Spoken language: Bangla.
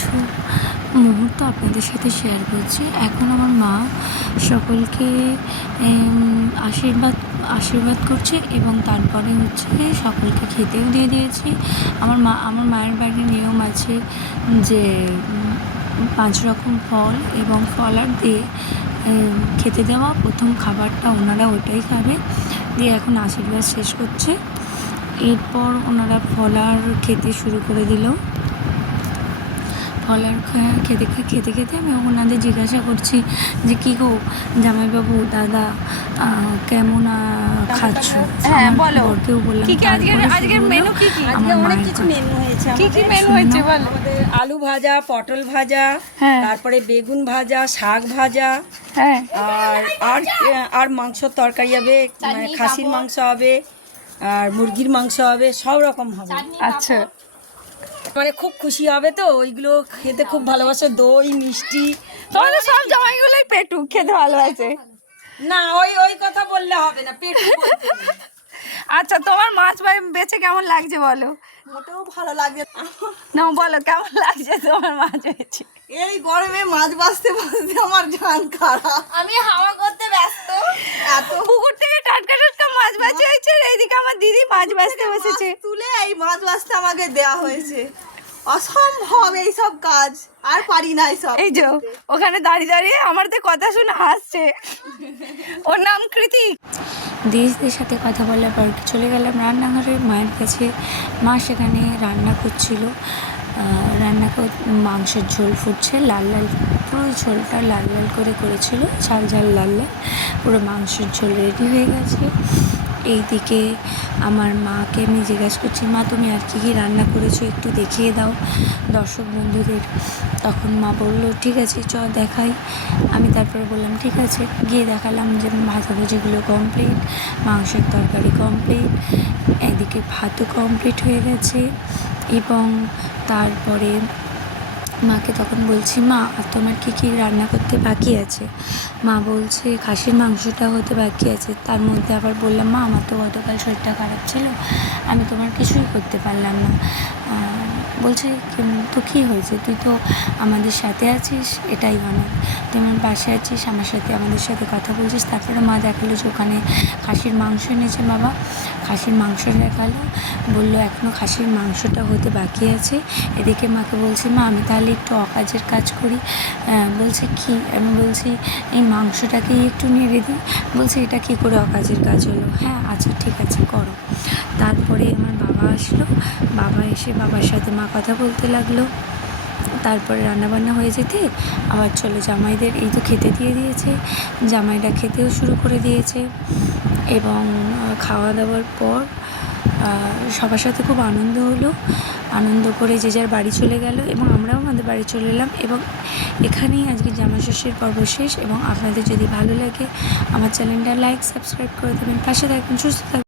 কিছু মুহূর্ত আপনাদের সাথে শেয়ার করছি। এখন আমার মা সকলকে আশীর্বাদ করছে এবং তারপরে হচ্ছে সকলকে খেতেও দিয়ে দিয়েছি। আমার মায়ের বাড়ির নিয়ম আছে যে 5 রকম ফল এবং ফলার দিয়ে খেতে দেওয়া। প্রথম খাবারটা ওনারা ওটাই খাবে, দিয়ে এখন আশীর্বাদ শেষ করছে। এরপর ওনারা ফলার খেতে শুরু করে দিল। ফলার খেতে খেতে আমি ওনাদের জিজ্ঞাসা করছি যে কী গো জামাইবাবু, দাদা কেমন খাচ্ছ? হ্যাঁ বলো, ওকেও বললাম কি কি আজকের মেনু কি কি? আজকে অনেক কিছু মেনু হয়েছে। কি কি মেনু হয়েছে বলো? আমাদের আলু ভাজা, পটল ভাজা, হ্যাঁ। তারপরে বেগুন ভাজা, শাক ভাজা, হ্যাঁ আর মাংসর তরকারি হবে, খাসির মাংস হবে, আর মুরগির মাংস হবে, সব রকম হবে। আচ্ছা, মানে খুব খুশি হবে তো, ওইগুলো খেতে খুব ভালোবাসে। দই মিষ্টি, তোমাদের সব জামাইগুলোই পেটু খেতে ভালোবাসে। না ওই কথা বললে হবে না, পেট আচ্ছা, তোমার মাছ বেচে কেমন লাগছে বলো? মোটেও ভালো লাগে না, বলো কেমন লাগছে তোমার মাছ বেচে? এই গরমে মাছ বাঁচতে আমার জান খারাপ। আমি হাওয়া করতে ব্যস্ত, এত পুকুর থেকে টাটকা টাটকা মাছ বাঁচা হয়েছে, আর এইদিকে আমার দিদি মাছ বাঁচতে বসেছে। তুলে এই মাছ বাঁচতে আমাকে দেয়া হয়েছে। অসম্ভব এইসব কাজ, আর পারি না এইসব। এই যে ওখানে দাঁড়িয়ে দাঁড়িয়ে আমার তো কথা শুনে হাসছে। ওর নাম কৃতিক। দিদিদের সাথে কথা বলার পর চলে গেলাম রান্নাঘরে মায়ের কাছে। মা সেখানে রান্না করছিল। মাংসের ঝোল ফুটছে, লাল লাল, পুরো ঝোলটা লাল লাল করে করেছিল, ঝাল ঝাল লাল লাল, পুরো মাংসের ঝোল রেডি হয়ে গেছে। এইদিকে আমার মাকে আমি জিজ্ঞাসা করছি, মা তুমি আর কী কী রান্না করেছো একটু দেখিয়ে দাও দর্শক বন্ধুদের। তখন মা বললো ঠিক আছে চ দেখাই। আমি তারপরে বললাম ঠিক আছে, গিয়ে দেখালাম যে ভাজাভুজিগুলো কমপ্লিট, মাংসের তরকারি কমপ্লিট, এদিকে ভাতও কমপ্লিট হয়ে গেছে। এবং তারপরে মাকে তখন বলছি, মা তোমার কী কী রান্না করতে বাকি আছে? মা বলছে খাসির মাংসটা হতে বাকি আছে। তার মধ্যে আবার বললাম, মা আমার তো গতকাল শরীরটা খারাপ ছিল, আমি তোমার কিছুই করতে পারলাম না। বলছে তো কী হয়েছে, তুই তো আমাদের সাথে আছিস, এটাই অনেক, তুই আমার পাশে আছিস, আমার সাথে আমাদের সাথে কথা বলছিস। তারপরে মা দেখালো যে ওখানে খাসির মাংস এনেছে বাবা, খাসির মাংস দেখালো, বললো এখনও খাসির মাংসটা হতে বাকি আছে। এদিকে মাকে বলছি, মা আমি তাহলে একটু অকাজের কাজ করি। বলছে কি? আমি বলছি এই মাংসটাকেই একটু নেড়ে দিই। বলছে এটা কী করে অকাজের কাজ হলো? হ্যাঁ আচ্ছা ঠিক আছে করো। তারপরে আমার বাবা আসলো, বাবা এসে বাবার সাথে মা কথা বলতে লাগলো। তারপরে রান্নাবান্না হয়ে যেতে আবার চলো জামাইদের এই তো খেতে দিয়ে দিয়েছে, জামাইরা খেতেও শুরু করে দিয়েছে। এবং খাওয়া দাওয়ার পর সবার সাথে খুব আনন্দ হলো, আনন্দ করে যে যার বাড়ি চলে গেল এবং আমরাও আমাদের বাড়ি চলে এলাম। এবং এখানেই আজকে জামাই ষষ্ঠীর পর্ব শেষ। এবং আপনাদের যদি ভালো লাগে আমার চ্যানেলটা লাইক সাবস্ক্রাইব করে দেবেন, পাশে থাকবেন, সুস্থ থাকবেন।